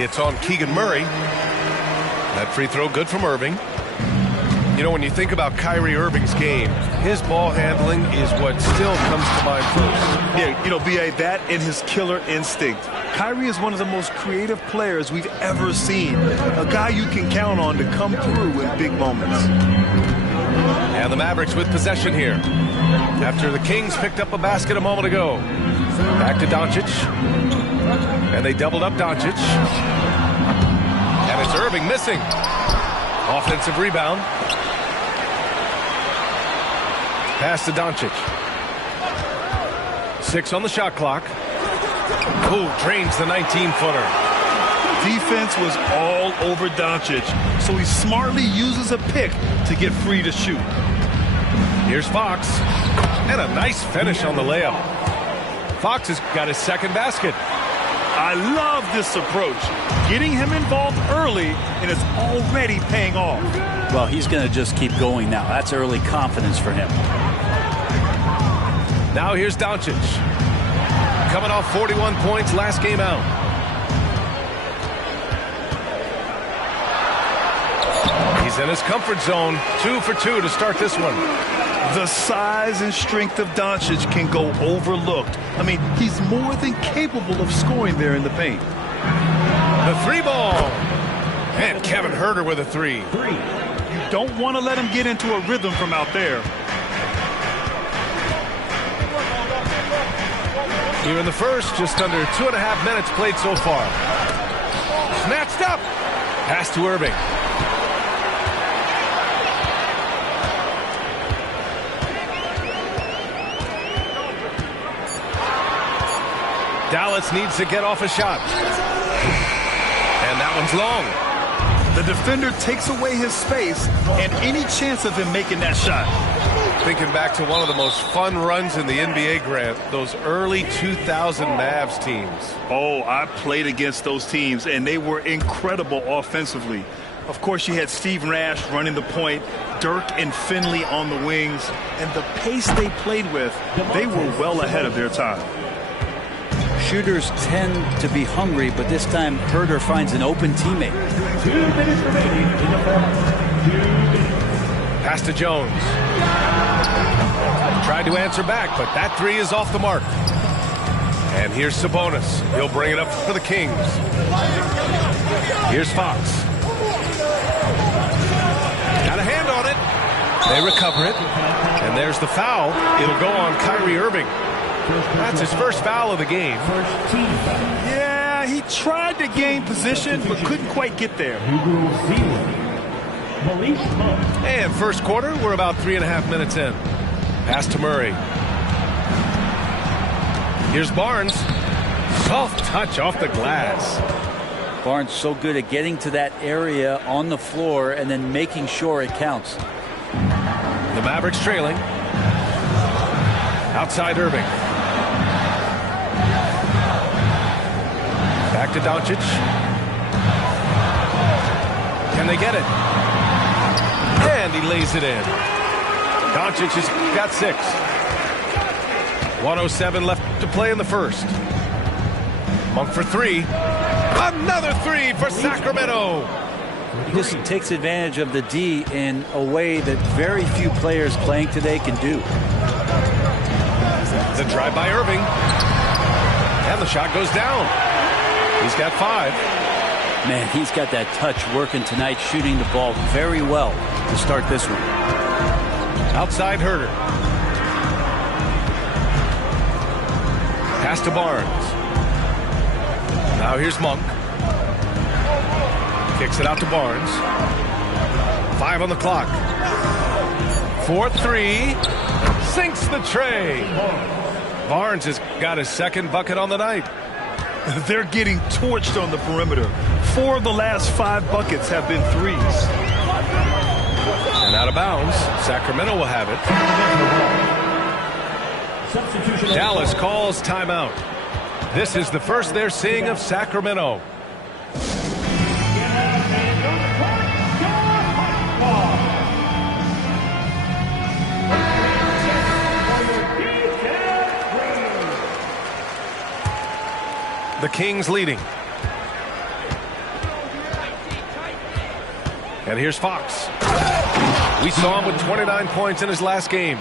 It's on Keegan Murray. That free throw good from Irving. You know, when you think about Kyrie Irving's game, his ball handling is what still comes to mind first. Yeah, you know, B.A., that and his killer instinct. Kyrie is one of the most creative players we've ever seen. A guy you can count on to come through in big moments. And the Mavericks with possession here. After the Kings picked up a basket a moment ago. Back to Doncic. And they doubled up Doncic. And it's Irving missing. Offensive rebound. Pass to Doncic. 6 on the shot clock. Oh, drains the 19-footer. Defense was all over Doncic, so he smartly uses a pick to get free to shoot. Here's Fox. And a nice finish on the layup. Fox has got his second basket. I love this approach. Getting him involved early, and it's already paying off. Well, he's going to just keep going now. That's early confidence for him. Now here's Doncic. Coming off 41 points last game out. He's in his comfort zone. 2 for 2 to start this one. The size and strength of Doncic can go overlooked. I mean, he's more than capable of scoring there in the paint. The 3-ball. And Kevin Huerter with a 3. You don't want to let him get into a rhythm from out there. Here in the first, just under 2.5 minutes played so far. Snatched up. Pass to Irving. Dallas needs to get off a shot. And that one's long. The defender takes away his space and any chance of him making that shot. Thinking back to one of the most fun runs in the NBA, Grant, those early 2000 Mavs teams. Oh, I played against those teams, and they were incredible offensively. Of course, you had Steve Nash running the point, Dirk and Finley on the wings, and the pace they played with, they were well ahead of their time. Shooters tend to be hungry, but this time Huerter finds an open teammate. 2 minutes remaining in the fourth. Pass to Jones. Tried to answer back, but that 3 is off the mark. And here's Sabonis. He'll bring it up for the Kings. Here's Fox. Got a hand on it. They recover it. And there's the foul. It'll go on Kyrie Irving. That's his first foul of the game. Yeah, he tried to gain position, but couldn't quite get there. And first quarter, we're about 3.5 minutes in. Pass to Murray. Here's Barnes. Soft touch off the glass. Barnes so good at getting to that area on the floor and then making sure it counts. The Mavericks trailing. Outside Irving. Back to Doncic. Can they get it? And he lays it in. Doncic has got 6. 1:07 left to play in the first. Monk for 3. Another 3 for Sacramento. He just takes advantage of the D in a way that very few players playing today can do. The drive by Irving. And the shot goes down. He's got 5. Man, he's got that touch working tonight, shooting the ball very well to start this one. Outside Huerter. Pass to Barnes. Now here's Monk. Kicks it out to Barnes. 5 on the clock. 4-3. Sinks the tray. Barnes has got his second bucket on the night. They're getting torched on the perimeter. 4 of the last 5 buckets have been threes. And out of bounds, Sacramento will have it. Dallas calls timeout. This is the first they're seeing of Sacramento. The Kings leading. And here's Fox. We saw him with 29 points in his last game.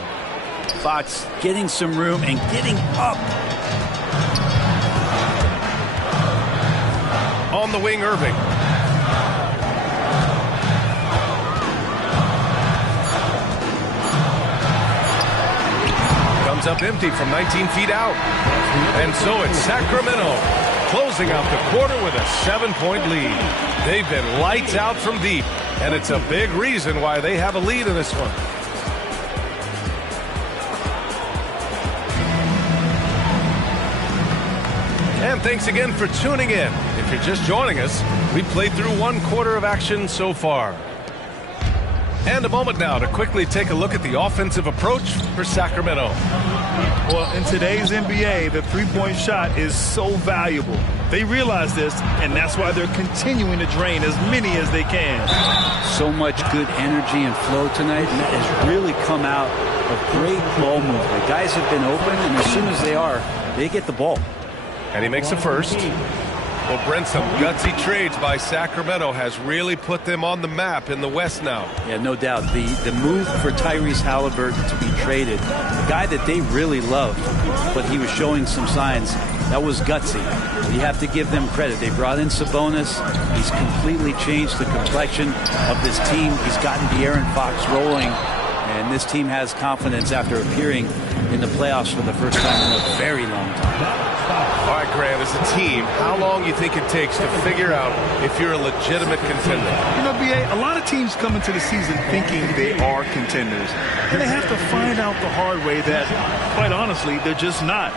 Fox getting some room and getting up. On the wing, Irving. Comes up empty from 19 feet out. And so it's Sacramento closing out the quarter with a 7-point lead. They've been lights out from deep, and it's a big reason why they have a lead in this one. And thanks again for tuning in. If you're just joining us, we played through 1 quarter of action so far. And a moment now to quickly take a look at the offensive approach for Sacramento. Well, in today's NBA, the three-point shot is so valuable. They realize this, and that's why they're continuing to drain as many as they can. So much good energy and flow tonight, and that has really come out of great ball movement. Guys have been open, and as soon as they get the ball. And he makes the first. Well, Brent, some gutsy trades by Sacramento has really put them on the map in the West now. Yeah, no doubt. The move for Tyrese Halliburton to be traded, a guy that they really loved, but he was showing some signs. That was gutsy. You have to give them credit. They brought in Sabonis. He's completely changed the complexion of this team. He's gotten De'Aaron Fox rolling, and this team has confidence after appearing in the playoffs for the first time in a very long time. All right, Grant, as a team, how long do you think it takes to figure out if you're a legitimate contender? You know, B.A., a lot of teams come into the season thinking they are contenders. And they have to find out the hard way that, quite honestly, they're just not.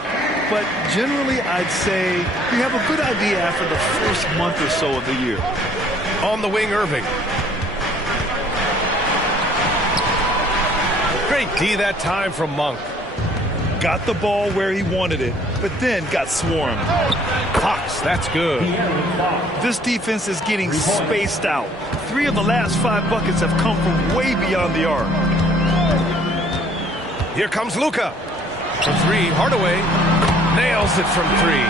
But generally, I'd say we have a good idea after the first month or so of the year. On the wing, Irving. Great D that time from Monk. Got the ball where he wanted it, but then got swarmed. Cox, that's good. This defense is getting spaced out. 3 of the last 5 buckets have come from way beyond the arc. Here comes Luka. For 3, Hardaway nails it from 3.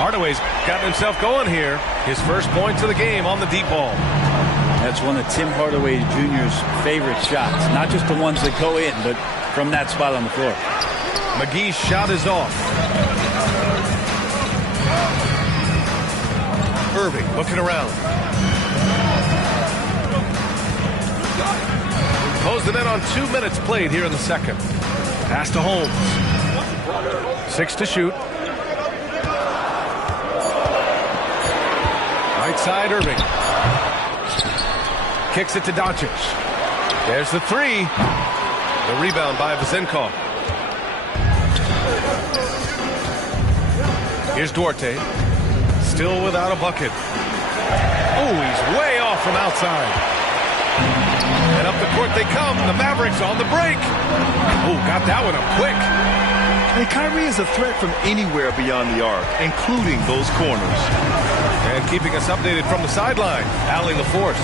Hardaway's gotten himself going here. His first points of the game on the deep ball. That's one of Tim Hardaway Jr.'s favorite shots. Not just the ones that go in, but from that spot on the floor. McGee's shot is off. Irving looking around. Closed it in on 2 minutes played here in the second. Pass to Holmes. 6 to shoot. Right side, Irving. Kicks it to Doncic. There's the 3. The rebound by Vezenkov. Here's Duarte. Still without a bucket. Oh, he's way off from outside. And up the court they come. The Mavericks on the break. Oh, got that one up quick. And Kyrie is a threat from anywhere beyond the arc, including those corners. And keeping us updated from the sideline, Allie LaForce.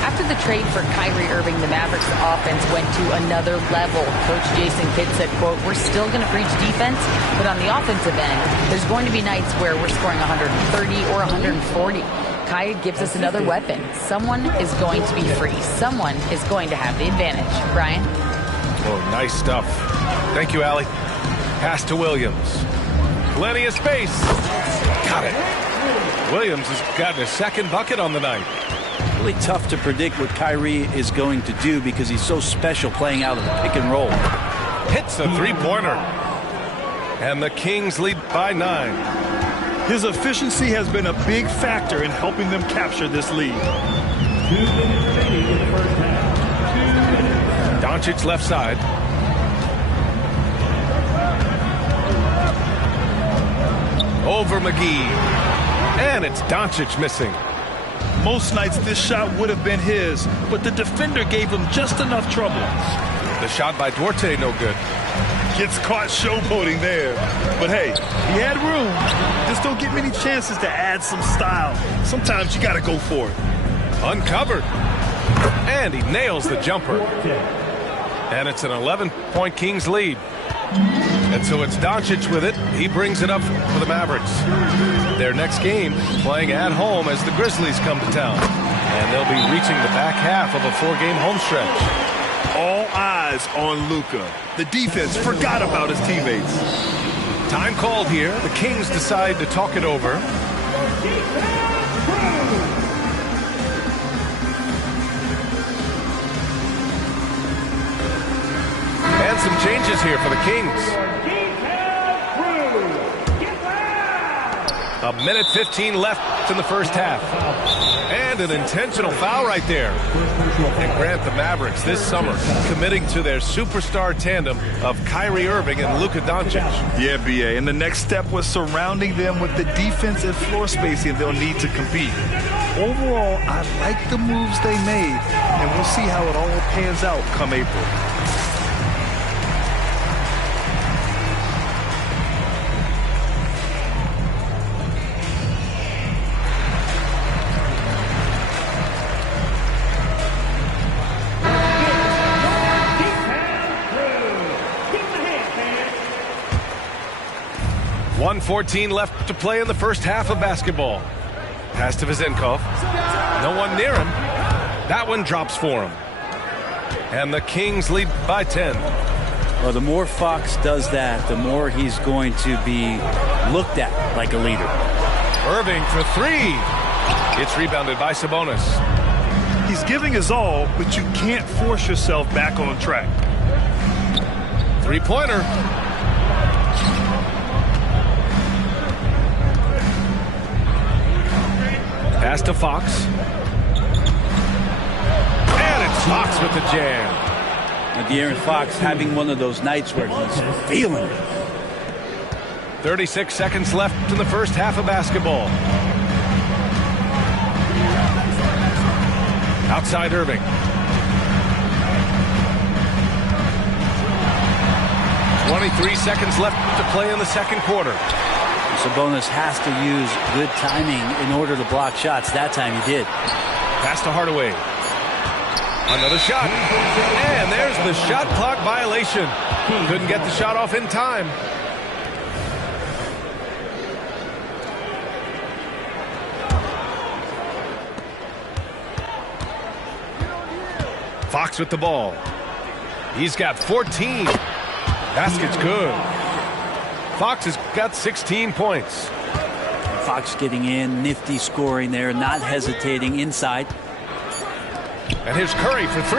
After the trade for Kyrie Irving, the Mavericks offense went to another level. Coach Jason Kidd said, quote, "We're still going to preach defense, but on the offensive end, there's going to be nights where we're scoring 130 or 140. Kai gives us another weapon. Someone is going to be free. Someone is going to have the advantage." Brian? Oh, nice stuff. Thank you, Allie. Pass to Williams. Plenty of space. Got it. Williams has gotten a second bucket on the night. Really tough to predict what Kyrie is going to do because he's so special playing out of the pick and roll. Hits a three-pointer. And the Kings lead by 9. His efficiency has been a big factor in helping them capture this lead. 2 minutes remaining in the first half. 2 minutes. Doncic left side. Over McGee. And it's Doncic missing. Most nights this shot would have been his, but the defender gave him just enough trouble. The shot by Duarte, no good. Gets caught showboating there. But hey, he had room. Just don't get many chances to add some style. Sometimes you got to go for it. Uncovered. And he nails the jumper. And it's an 11-point Kings lead. And so it's Doncic with it. He brings it up for the Mavericks. Their next game playing at home as the Grizzlies come to town. And they'll be reaching the back half of a 4-game home stretch. All eyes on Luka. The defense forgot about his teammates. Time called here. The Kings decide to talk it over. And some changes here for the Kings. A minute 15 left in the first half. And an intentional foul right there. And grant the Mavericks this summer committing to their superstar tandem of Kyrie Irving and Luka Doncic. Yeah, B.A. And the next step was surrounding them with the defense and floor spacing they'll need to compete. Overall, I like the moves they made, and we'll see how it all pans out come April. .14 left to play in the first half of basketball. Pass to Vezenkov. No one near him. That one drops for him. And the Kings lead by 10. Well, the more Fox does that, the more he's going to be looked at like a leader. Irving for 3. It's rebounded by Sabonis. He's giving his all, but you can't force yourself back on track. Three-pointer. Pass to Fox. And it's Fox with the jam. And De'Aaron Fox having one of those nights where he's feeling it. 36 seconds left in the first half of basketball. Outside Irving. 23 seconds left to play in the second quarter. Sabonis has to use good timing in order to block shots. That time he did. Pass to Hardaway. Another shot. And there's the shot clock violation. Couldn't get the shot off in time. Fox with the ball. He's got 14. Basket's good. Fox has got 16 points. Fox getting in, nifty scoring there, not hesitating inside. And here's Curry for 3.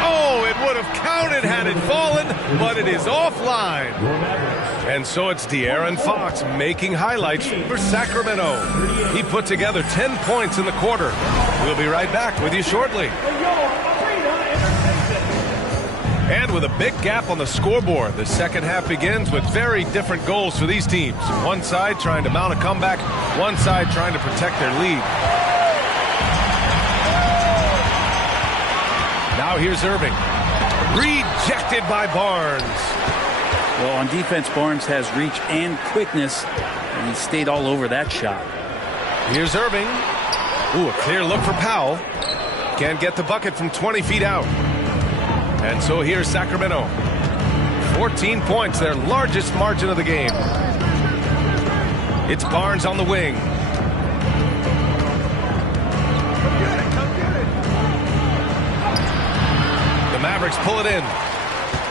Oh, it would have counted had it fallen, but it is offline. And so it's De'Aaron Fox making highlights for Sacramento. He put together 10 points in the quarter. We'll be right back with you shortly. And with a big gap on the scoreboard, the second half begins with very different goals for these teams. One side trying to mount a comeback, one side trying to protect their lead. Now here's Irving. Rejected by Barnes. Well, on defense, Barnes has reach and quickness, and he stayed all over that shot. Here's Irving. Ooh, a clear look for Powell. Can't get the bucket from 20 feet out. And so here's Sacramento. 14 points, their largest margin of the game. It's Barnes on the wing. The Mavericks pull it in.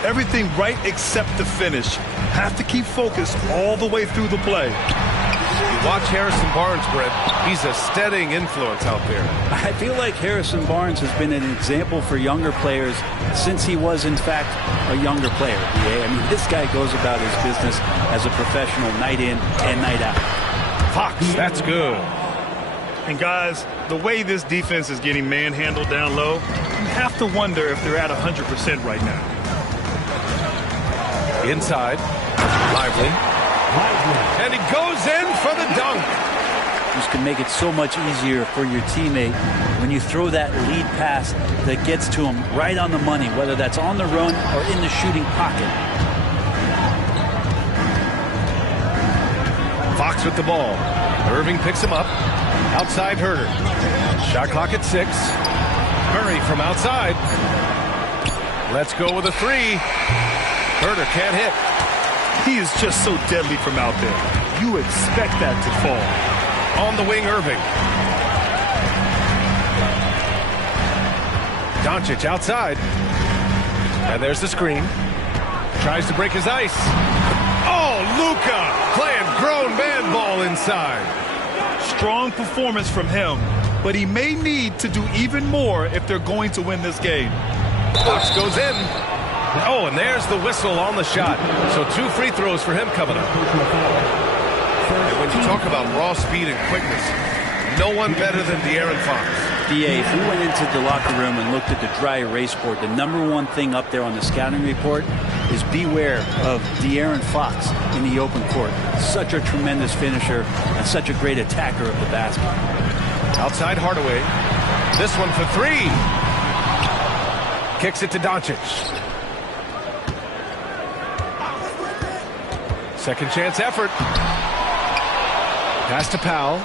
Everything right except the finish. Have to keep focused all the way through the play. You watch Harrison Barnes, Brett. He's a steadying influence out there. I feel like Harrison Barnes has been an example for younger players since he was, in fact, a younger player. I mean, this guy goes about his business as a professional night in and night out. Fox, that's good. And guys, the way this defense is getting manhandled down low, you have to wonder if they're at 100% right now. Inside, Lively. And he goes in for the dunk. This can make it so much easier for your teammate when you throw that lead pass that gets to him right on the money, whether that's on the run or in the shooting pocket. Fox with the ball. Irving picks him up. Outside Herter. Shot clock at 6. Murray from outside. Let's go with a 3. Herter can't hit. He is just so deadly from out there. You expect that to fall. On the wing, Irving. Doncic outside. And there's the screen. Tries to break his ice. Oh, Luka playing grown man ball inside. Strong performance from him, but he may need to do even more if they're going to win this game. Fox goes in. Oh, and there's the whistle on the shot. So 2 free throws for him coming up. And when you talk about raw speed and quickness, no one better than De'Aaron Fox. DA, if we went into the locker room and looked at the dry erase board, the #1 thing up there on the scouting report is beware of De'Aaron Fox in the open court. Such a tremendous finisher and such a great attacker of the basket. Outside Hardaway. This one for 3. Kicks it to Doncic. Second chance effort. Pass to Powell.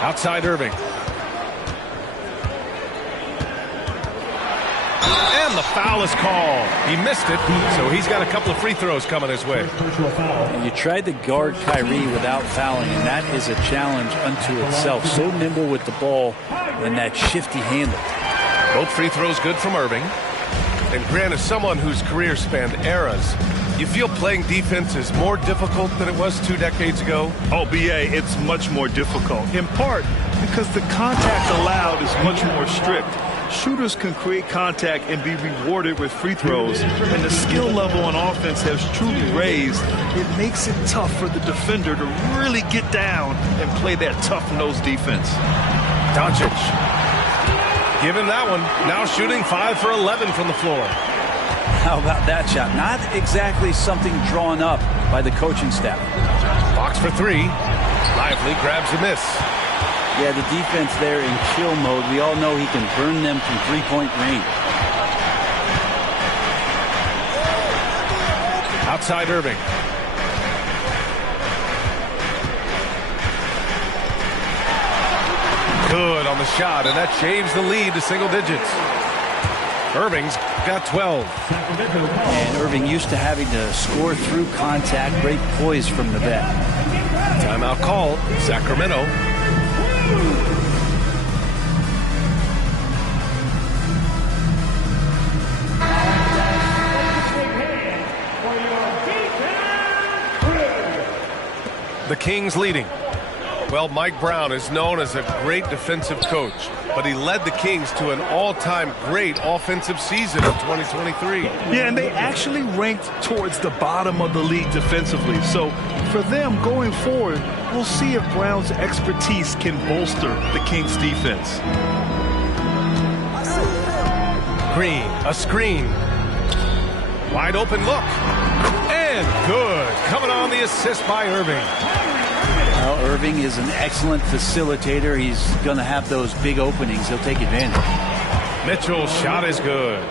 Outside Irving. And the foul is called. He missed it, so he's got a couple of free throws coming his way. And you tried to guard Kyrie without fouling, and that is a challenge unto itself. So nimble with the ball and that shifty handle. Both free throws good from Irving. And Grant, as someone whose career spanned eras, you feel playing defense is more difficult than it was 2 decades ago? Oh, BA, it's much more difficult, in part because the contact allowed is much more strict. Shooters can create contact and be rewarded with free throws, and the skill level on offense has truly raised. It makes it tough for the defender to really get down and play that tough-nosed defense. Doncic. Give him that one. Now shooting 5 for 11 from the floor. How about that shot? Not exactly something drawn up by the coaching staff. Fox for 3. Lively grabs a miss. Yeah, the defense there in chill mode. We all know he can burn them from three-point range. Outside Irving. Good on the shot, and that shaves the lead to single digits. Irving's got 12. And Irving used to having to score through contact. Great poise from the vet. Timeout call, Sacramento. The Kings leading. Well, Mike Brown is known as a great defensive coach, but he led the Kings to an all-time great offensive season in 2023. Yeah, and they actually ranked towards the bottom of the league defensively. So for them going forward, we'll see if Brown's expertise can bolster the Kings' defense. Green, a screen. Wide open look. And good. Coming on the assist by Irving. Well, Irving is an excellent facilitator. He's going to have those big openings. He'll take advantage. Mitchell's shot is good.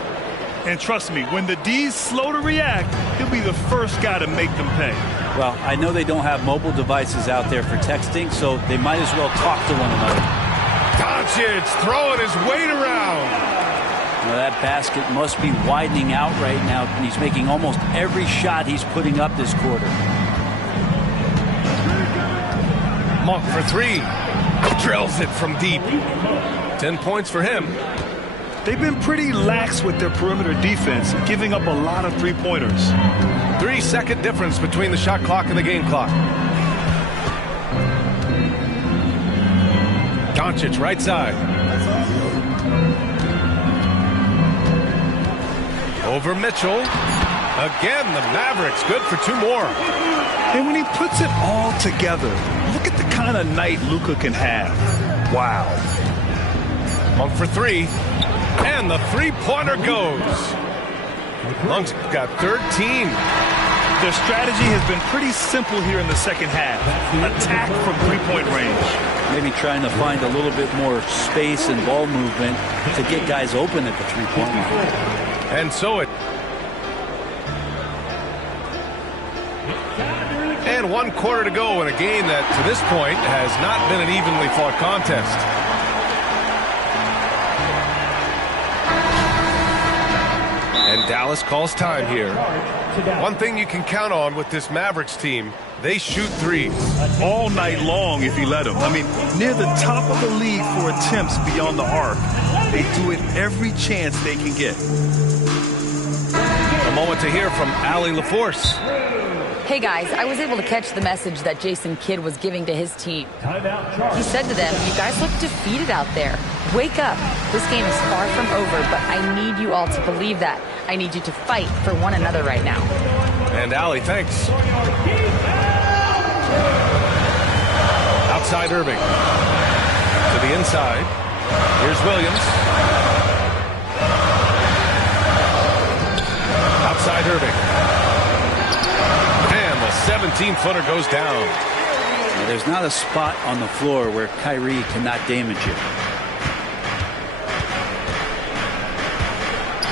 And trust me, when the D's slow to react, he'll be the first guy to make them pay. Well, I know they don't have mobile devices out there for texting, so they might as well talk to one another. Doncic throwing his weight around. Now that basket must be widening out right now, and he's making almost every shot he's putting up this quarter. Monk for 3. Drills it from deep. 10 points for him. They've been pretty lax with their perimeter defense, giving up a lot of three-pointers. 3-second difference between the shot clock and the game clock. Doncic right side. Over Mitchell. Again, the Mavericks good for 2 more. And when he puts it all together, look at the kind of night Luka can have. Wow. Monk for 3. And the three-pointer goes. Monk's got 13. Their strategy has been pretty simple here in the second half. Attack from three-point range. Maybe trying to find a little bit more space and ball movement to get guys open at the three-point line. And so it. And 1 quarter to go in a game that, to this point, has not been an evenly fought contest. And Dallas calls time here. One thing you can count on with this Mavericks team, they shoot threes. All night long if he let them. I mean, near the top of the league for attempts beyond the arc. They do it every chance they can get. A moment to hear from Allie LaForce. Hey guys, I was able to catch the message that Jason Kidd was giving to his team. He said to them, "You guys look defeated out there. Wake up. This game is far from over, but I need you all to believe that. I need you to fight for one another right now." And Allie, thanks. Outside Irving. To the inside. Here's Williams. Outside Irving. And the 17-footer goes down. Now, there's not a spot on the floor where Kyrie cannot damage you.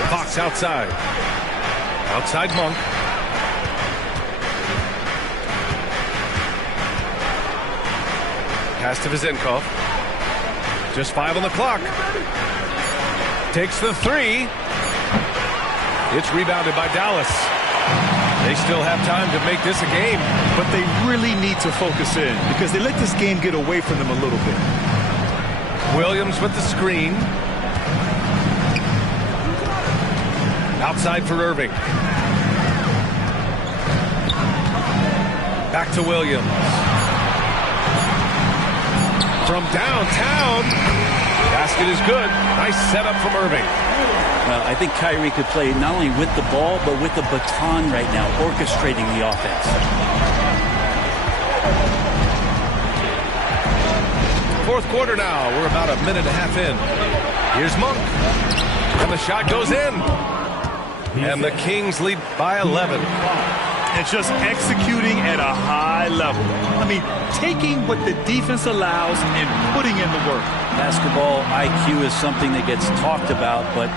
Fox outside. Outside Monk. Pass to Vizenkov. Just 5 on the clock. Takes the 3. It's rebounded by Dallas. They still have time to make this a game. But they really need to focus in because they let this game get away from them a little bit. Williams with the screen. Outside for Irving. Back to Williams. From downtown. Basket is good. Nice setup from Irving. Well, I think Kyrie could play not only with the ball, but with the baton right now, orchestrating the offense. Fourth quarter now. We're about a minute and a half in. Here's Monk. And the shot goes in. And the Kings lead by 11. And just executing at a high level. I mean, taking what the defense allows and putting in the work. Basketball IQ is something that gets talked about, but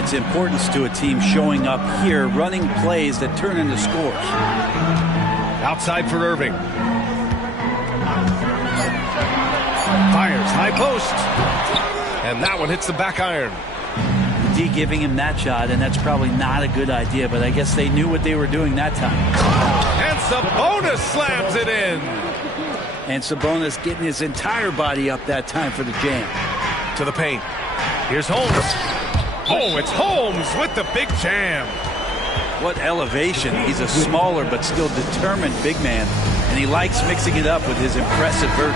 its importance to a team showing up here, running plays that turn into scores. Outside for Irving. Fires, high post. And that one hits the back iron. D giving him that shot, and that's probably not a good idea, but I guess they knew what they were doing that time. And Sabonis slams it in. And Sabonis getting his entire body up that time for the jam. To the paint. Here's Holmes. Oh, it's Holmes with the big jam. What elevation. He's a smaller but still determined big man, and he likes mixing it up with his impressive vert.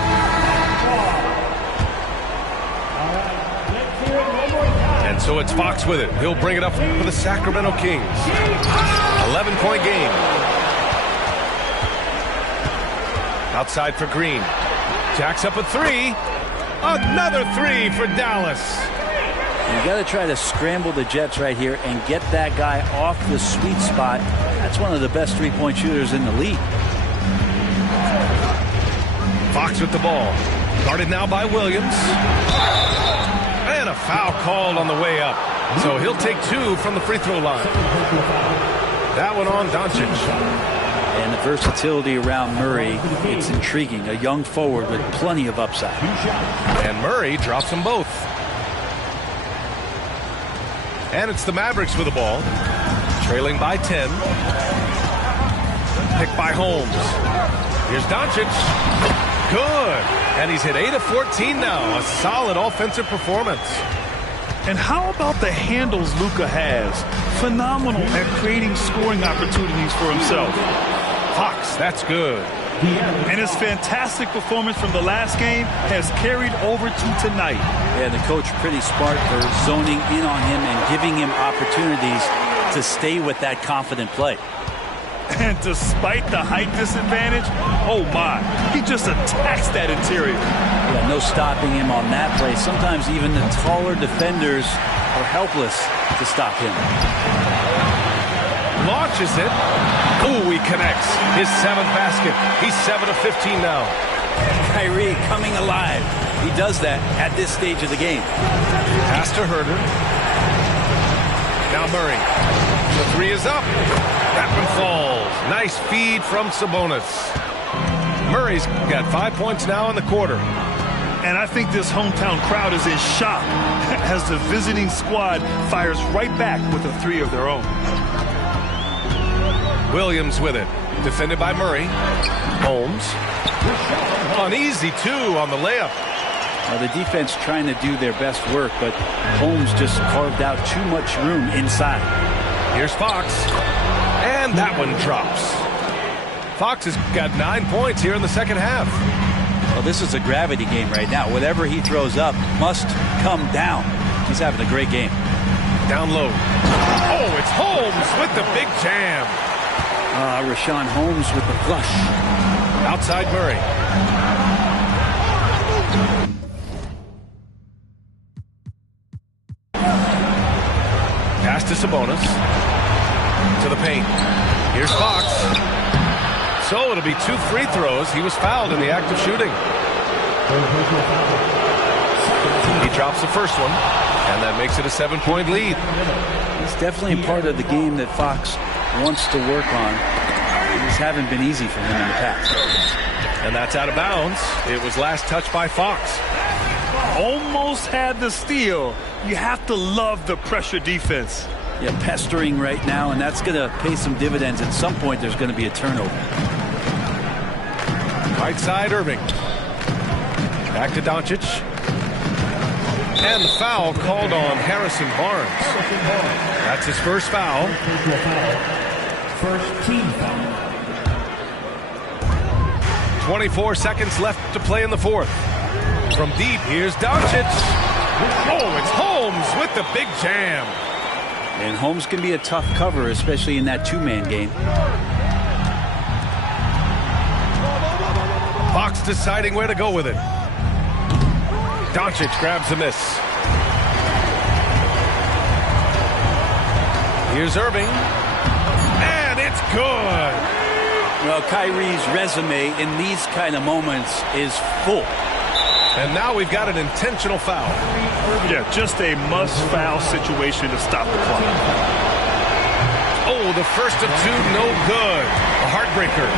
And so it's Fox with it. He'll bring it up for the Sacramento Kings. 11-point game. Outside for Green. Jacks up a 3. Another 3 for Dallas. You got to try to scramble the Jets right here and get that guy off the sweet spot. That's one of the best three-point shooters in the league. Fox with the ball. Guarded now by Williams. And a foul called on the way up. So he'll take 2 from the free throw line. That one on Doncic. And the versatility around Murray, it's intriguing. A young forward with plenty of upside. And Murray drops them both. And it's the Mavericks with the ball. Trailing by 10. Picked by Holmes. Here's Doncic. Good. And he's hit 8 of 14 now. A solid offensive performance. And how about the handles Luka has? Phenomenal at creating scoring opportunities for himself. Fox, that's good. And his fantastic performance from the last game has carried over to tonight. Yeah, the coach pretty smart for zoning in on him and giving him opportunities to stay with that confident play. And despite the height disadvantage, oh my, he just attacks that interior. Yeah, no stopping him on that play. Sometimes even the taller defenders are helpless to stop him. Launches it. Ooh, he connects. His 7th basket. He's 7 of 15 now. Kyrie coming alive. He does that at this stage of the game. Pass to Herter. Now Murray. The 3 is up. That one falls. Nice feed from Sabonis. Murray's got 5 points now in the quarter. And I think this hometown crowd is in shock as the visiting squad fires right back with a 3 of their own. Williams with it. Defended by Murray. Holmes. An easy 2 on the layup. The defense trying to do their best work, but Holmes just carved out too much room inside. Here's Fox, and that one drops. Fox has got 9 points here in the second half. Well, this is a gravity game right now. Whatever he throws up must come down. He's having a great game. Down low. Oh, it's Holmes with the big jam. Rashawn Holmes with the flush. Outside Murray. Pass to Sabonis. To the paint. Here's Fox. So it'll be 2 free throws. He was fouled in the act of shooting. He drops the first one, and that makes it a 7-point lead. It's definitely a part of the game that Fox wants to work on. This haven't been easy for him in the past. And that's out of bounds. It was last touched by Fox. Almost had the steal. You have to love the pressure defense. Yeah, pestering right now, and that's going to pay some dividends. At some point, there's going to be a turnover. Right side, Irving. Back to Doncic. And the foul called on Harrison Barnes. That's his first foul. First team foul. 24 seconds left to play in the fourth. From deep, here's Doncic. Oh, it's Holmes with the big jam. And Holmes can be a tough cover, especially in that two-man game. Fox deciding where to go with it. Doncic grabs the miss. Here's Irving. And it's good. Well, Kyrie's resume in these kind of moments is full. And now we've got an intentional foul. Yeah, just a must-foul situation to stop the clock. Oh, the first of two, no good. A heartbreaker.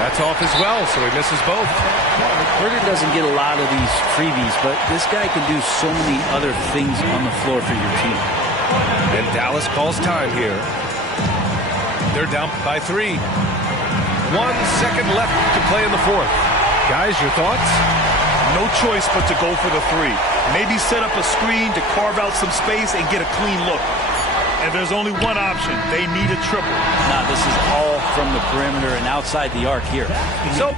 That's off as well, so he misses both. Herder doesn't get a lot of these freebies, but this guy can do so many other things on the floor for your team. And Dallas calls time here. They're down by 3. 1 second left to play in the fourth. Guys, your thoughts? No choice but to go for the 3. Maybe set up a screen to carve out some space and get a clean look. And there's only one option. They need a triple. Nah, this is all from the perimeter and outside the arc here. So